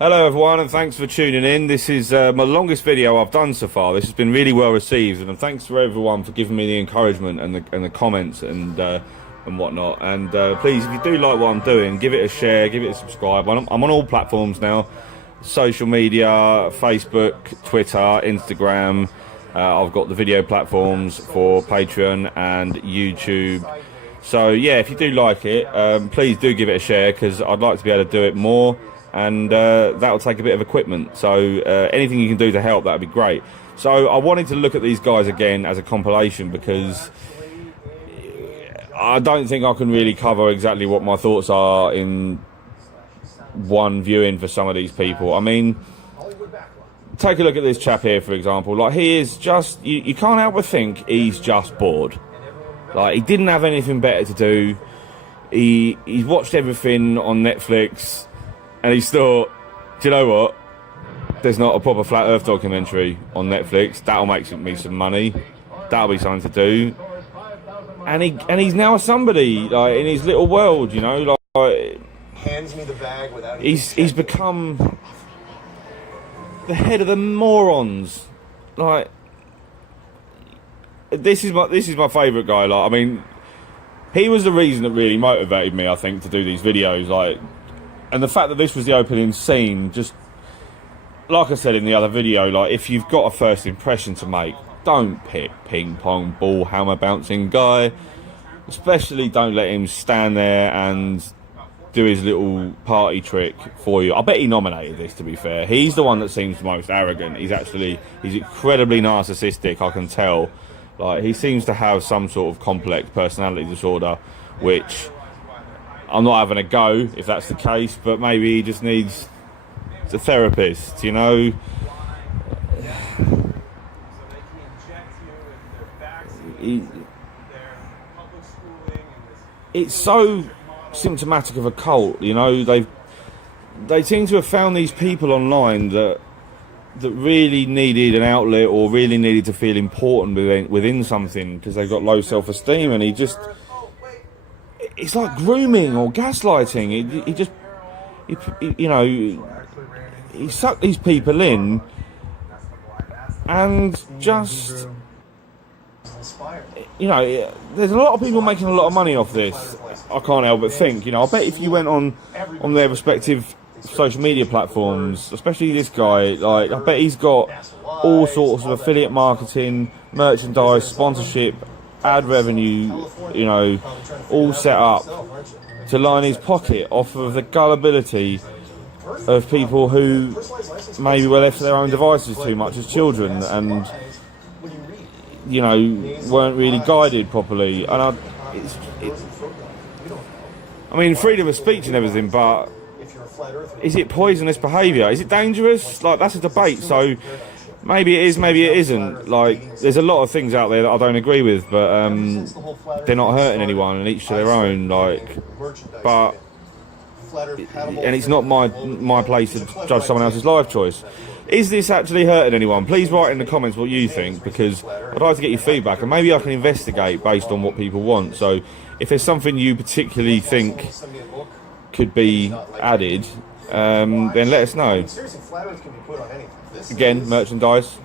Hello everyone, and thanks for tuning in. This is my longest video I've done so far. This has been really well received, and thanks for everyone for giving me the encouragement and the comments and whatnot. And please, if you do like what I'm doing, give it a share, give it a subscribe. I'm on all platforms now: social media, Facebook, Twitter, Instagram. I've got the video platforms for Patreon and YouTube. So yeah, if you do like it, please do give it a share, because I'd like to be able to do it more. And that'll take a bit of equipment, so anything you can do to help, that'd be great. So I wanted to look at these guys again as a compilation, because I don't think I can really cover exactly what my thoughts are in one viewing for some of these people. I mean, take a look at this chap here, for example. Like, he is just, you can't help but think he's just bored. Like, he didn't have anything better to do. He's watched everything on Netflix, and he's thought, do you know what? There's not a proper Flat Earth documentary on Netflix. That'll make me some money. That'll be something to do. And he's now somebody, like, in his little world, you know. Like, hands me the bag without. He's become the head of the morons. Like, this is my favourite guy. Like, I mean, he was the reason that really motivated me, I think, to do these videos. Like. And the fact that this was the opening scene, just like I said in the other video, like, if you've got a first impression to make, don't pick ping pong ball hammer bouncing guy. Especially don't let him stand there and do his little party trick for you. I bet he nominated this, to be fair. He's the one that seems the most arrogant. He's incredibly narcissistic, I can tell. Like, he seems to have some sort of complex personality disorder, which I'm not having a go if that's the case, but maybe he just needs a therapist, you know. It's so symptomatic of a cult, you know. They seem to have found these people online that really needed an outlet, or really needed to feel important within something, because they've got low self-esteem, and it's like grooming or gaslighting. He sucked these people in, and just, you know, there's a lot of people making a lot of money off this. I can't help but think, you know, I bet if you went on their respective social media platforms, especially this guy, like, I bet he's got all sorts of affiliate marketing, merchandise, sponsorship, ad revenue, you know, all set up to line his pocket off of the gullibility of people who maybe were left to their own devices too much as children, and, you know, weren't really guided properly. And I mean, freedom of speech and everything, but is it poisonous behaviour? Is it dangerous? Like, that's a debate. So maybe it is, maybe it isn't. Like, there's a lot of things out there that I don't agree with, but they're not hurting anyone, and each to their own. Like, but and it's not my place to judge someone else's life choice. Is this actually hurting anyone? Please write in the comments what you think, because I'd like to get your feedback, and maybe I can investigate based on what people want. So if there's something you particularly think could be added, then let us know. Again, merchandise,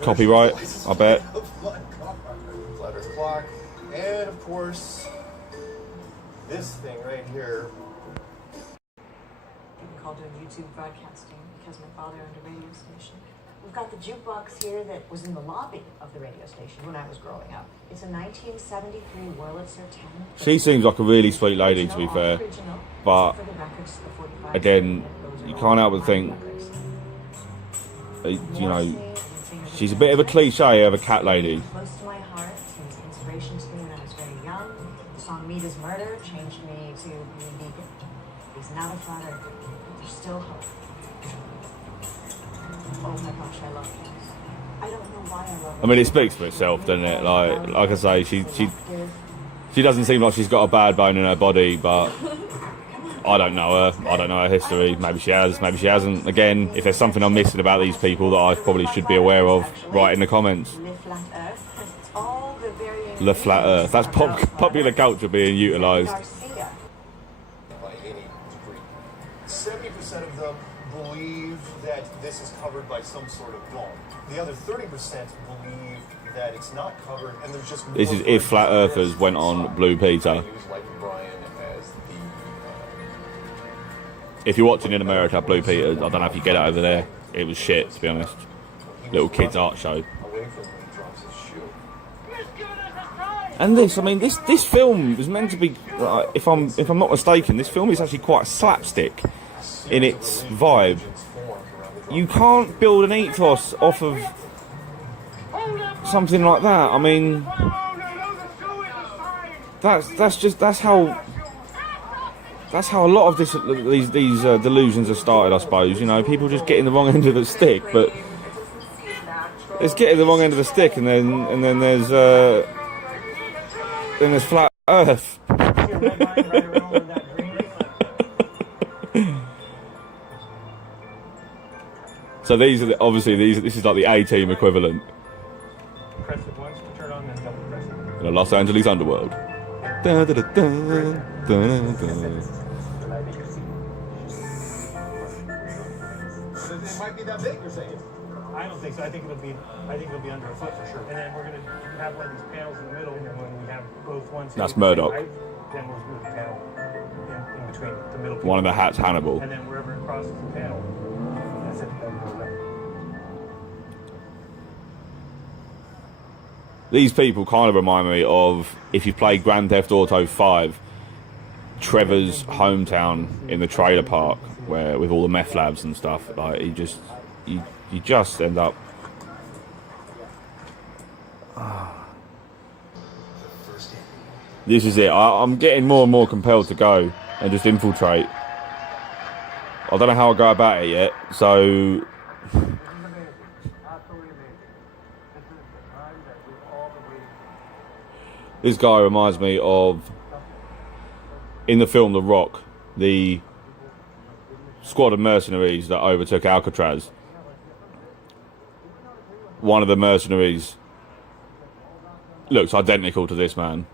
copyright, I bet. Flat Earth clock, and of course, this thing right here. We called it YouTube broadcasting because my father owned a radio station. We've got the jukebox here that was in the lobby of the radio station when I was growing up. It's a 1973 Wurlitzer 10. She seems like a really sweet lady, to be fair, but again, you can't help but think, you know, she's a bit of a cliche of a cat lady. Close to my heart, since inspiration to me when I was very young. The song Meet Is Murder changed me to being vegan. He's now a flat earther. There's still hope. Oh my gosh, I love him. I don't know why I love him. I mean, it speaks for itself, doesn't it? Like I say, she doesn't seem like she's got a bad bone in her body, but I don't know her. I don't know her history. Maybe she has, maybe she hasn't. Again, if there's something I'm missing about these people that I probably should be aware of, write in the comments. Le Flat Earth. That's popular culture being utilised. 70% of them believe that this is covered by some sort of dome. The other 30% believe that it's not covered, and there's just more This is if flat earthers went on Blue Peter. Use Life of Brian as the If you're watching in America, Blue Peter, I don't know if you get it over there. It was shit, to be honest. Little kids' art show. away from when he drops his shoe. And this, I mean, this film was meant to be, if I'm not mistaken, this film is actually quite slapstick in its vibe. You can't build an ethos off of something like that. I mean, that's how a lot of these delusions are started, I suppose. You know, people just getting the wrong end of the stick, but it's getting the wrong end of the stick, and then there's flat Earth. So these are this is like the A-Team equivalent. Press it once to turn on, then double press it. In the Los Angeles underworld. Da, da, da, da, da, da. It might be that big, you're saying? I don't think so. I think it'll be under a foot for sure. And then we're gonna have one of these panels in the middle, and then when we have both ones. That's Murdoch. Right, then we'll move the panel in between the middle. One of the hats, Hannibal. And then wherever it crosses the panel, that's it. That'll go left. These people kind of remind me of, if you play Grand Theft Auto 5, Trevor's hometown in the trailer park, where with all the meth labs and stuff. Like you just end up. This is it. I'm getting more and more compelled to go and just infiltrate. I don't know how I go about it yet, so. This guy reminds me of, in the film The Rock, the squad of mercenaries that overtook Alcatraz. One of the mercenaries looks identical to this man.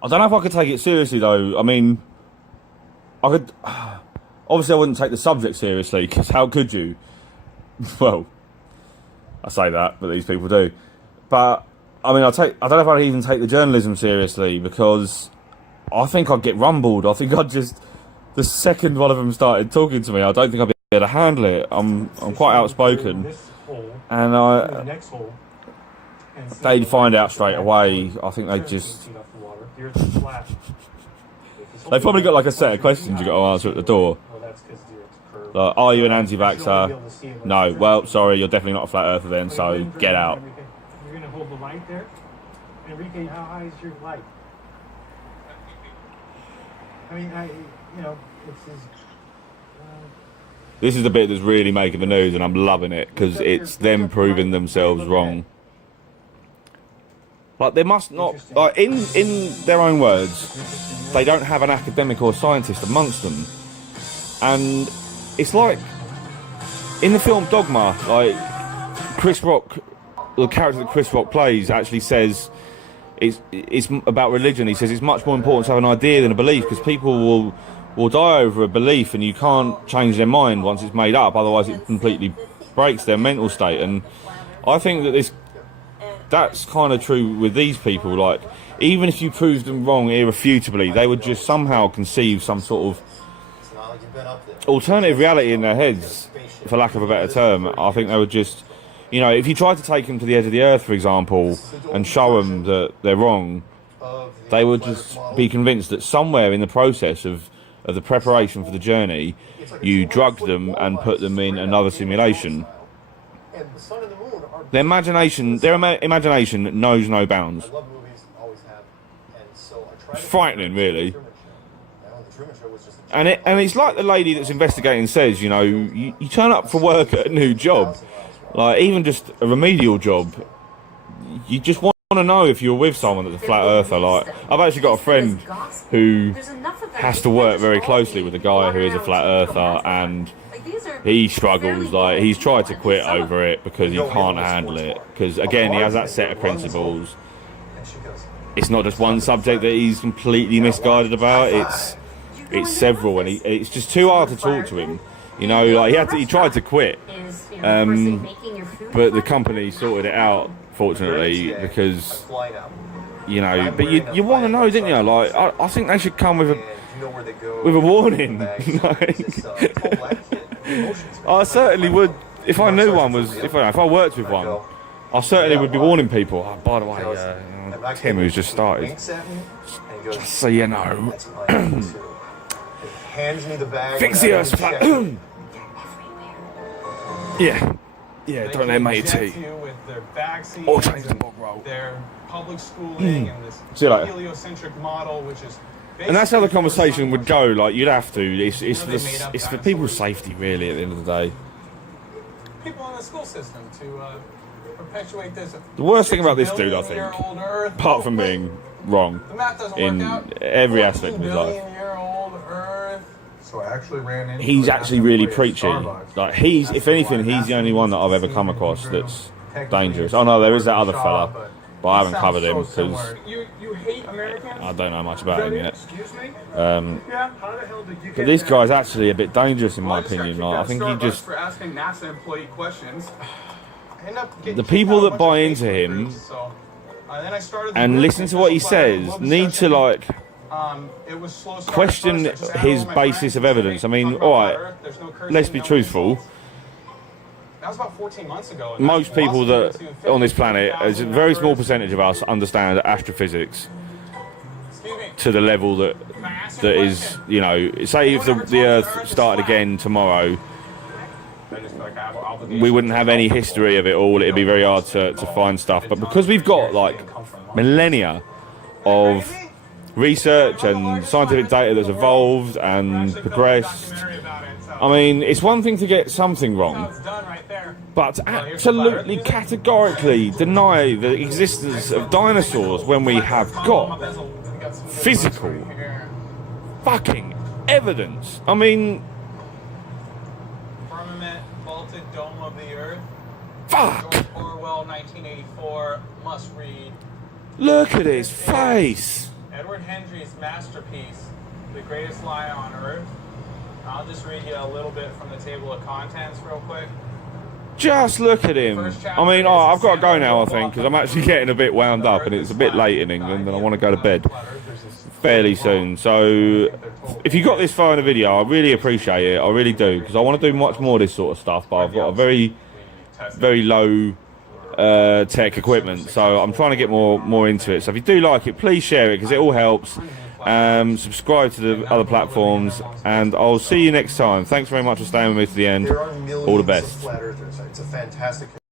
I don't know if I could take it seriously though. I mean, I could. Obviously, I wouldn't take the subject seriously, because how could you? Well, I say that, but these people do. But I mean, I don't know if I'd even take the journalism seriously, because I think I'd get rumbled. I think I'd just, the second one of them started talking to me, I don't think I'd be able to handle it. I'm quite outspoken, and they'd find out straight away. I think they'd just. They've probably got like a set of questions you got to answer at the door. Like, are you an anti-vaxxer? No. Well, sorry, you're definitely not a flat earther then, so get out. You're going to hold the light there. Enrique, how high is your light? I mean, it's his... This is the bit that's really making the news, and I'm loving it, because it's them proving themselves wrong. Like, they must not... Like, in their own words, they don't have an academic or scientist amongst them. And it's like, in the film Dogma, like, Chris Rock, the character that Chris Rock plays, actually says it's about religion. He says it's much more important to have an idea than a belief, because people will die over a belief, and you can't change their mind once it's made up, otherwise it completely breaks their mental state. And I think that that's kind of true with these people. Like, even if you proved them wrong irrefutably, they would just somehow conceive some sort of alternative reality in their heads, for lack of a better term. I think they would just, if you tried to take them to the edge of the earth, for example, and show them that they're wrong, they would just be convinced that somewhere in the process of the preparation for the journey, you drugged them and put them in another simulation. Their imagination knows no bounds. It's frightening, really. And it's like the lady that's investigating says, you turn up for work at a new job, like even just a remedial job, you just want to know if you're with someone that's a flat earther. Like, I've actually got a friend who has to work very closely with a guy who is a flat earther, and he struggles. Like, he's tried to quit over it because he can't handle it, because again, he has that set of principles. it's not just one subject that he's completely misguided about. It's several, and it's just too hard to talk to him. You know, like he tried to quit, but the company sorted it out, fortunately, because Fly now. you know. But you want to know, didn't you? Like I think they should come with And you know where they go. a warning. Bags, Like, it's a full black kit. Emotions, man. I certainly would if I knew one was if I worked with one. I certainly would be warning people. Oh, by the way, Tim, who's just started, Winks at me and goes, so you know. "That's my name, too." He hands me the bag. Fix and the I earth check flat. it. Yeah, don't let mate They tea. you with their vaccines Or change the and bog roll. their public schooling and this See you later. heliocentric model, which is And that's how the basically conversation would go. forced Like you'd have to. It's Really made up for backstories. people's safety, really. At the end of the day, people in the school system to perpetuate this. the worst thing about this dude, I 6 billion year think, old Earth. apart from Wait, being wrong the math doesn't in work out. every 14 aspect of his life, billion-year-old Earth. So I actually ran into he's a actually really massive play at preaching. Starbucks. Like if anything, he's the only one that I've ever come across that's dangerous. Oh no, there is that other fella, but I haven't covered him because You hate Americans? I don't know much about him yet. Excuse me? Yeah. How the hell did you But this guy's actually a bit dangerous in my opinion. Like I think he just for asking NASA employee questions. I ended up getting the kicked people out of that a buy bunch of into Facebook him groups, so, then I started the and group, listen to what he Official Flat says Earth need to Session. like It was slow start question at first. I just his added all my basis friends, of evidence. I mean, talk about all right, Flat Earth, there's no cursing, let's be no truthful. insults. That was about 14 months ago. and Most that's people that velocity to on this planet, a 50,000 very small numbers. percentage of us understand astrophysics Excuse me. to the level that Can I ask you a is, question? you know, say if the Earth started again tomorrow, I just feel like I have an obligation we wouldn't to have help any people. history of it all. It'd be very hard to find stuff. But because we've got like millennia of research and scientific data that's evolved and progressed, I mean, it's one thing to get something wrong, It's done right there. but to absolutely categorically deny the existence of dinosaurs when we have got physical fucking evidence. I mean, Firmament, vaulted dome of the earth. fuck! George Orwell, 1984. Must read. Look at his face! Edward Hendry's masterpiece, The Greatest Lie on Earth. I'll just read you a little bit from the table of contents real quick. Just look at him. I mean, I've got to go now, I think, because I'm actually getting a bit wound up and it's a bit late in England and I want to go to bed fairly soon. So, if you got this far in the video, I really appreciate it. I really do, because I want to do much more of this sort of stuff, but I've got a very, very low tech equipment, so I'm trying to get more into it. So if you do like it, please share it, because it all helps. Subscribe to the other platforms, and I'll see you next time. Thanks very much for staying with me to the end. There are millions All the of best. flat earthers. It's a fantastic